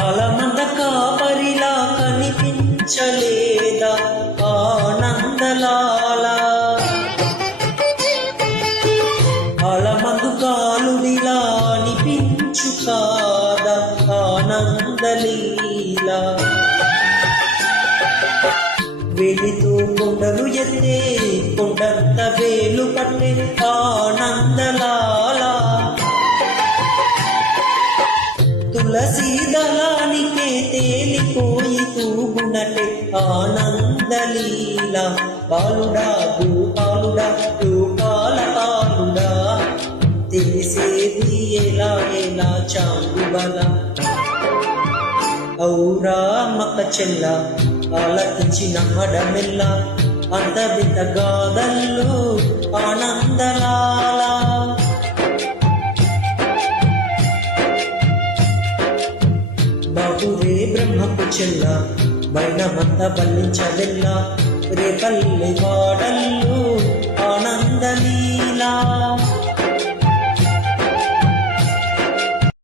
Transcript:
అలమంద కాపరిలా కనిపించలేదా ఆనందలాల అలమందు కాలుడిలా అనిపించు కాదా ఆనందలీలా వేలితో కొండలు ఎత్తే కొండంత వేలు పట్టే ఆనందలాల తులసి దళానికే తేలిపోయి తూగునటే ఆనందలీల బాలుడా భూపాలుడా లోకాల పాలుడా తెలిసేది ఎలా ఎలా చాంగుబల ఔరా మక్క చెల్ల ఆలకించిన మడమెల్ల అందవిత గాథల్లో ఆనందలాల బాబురే బ్రహ్మకు చెల్ల వైనమంత బల్లించదెల్ల రేపల్లి వాడల్లో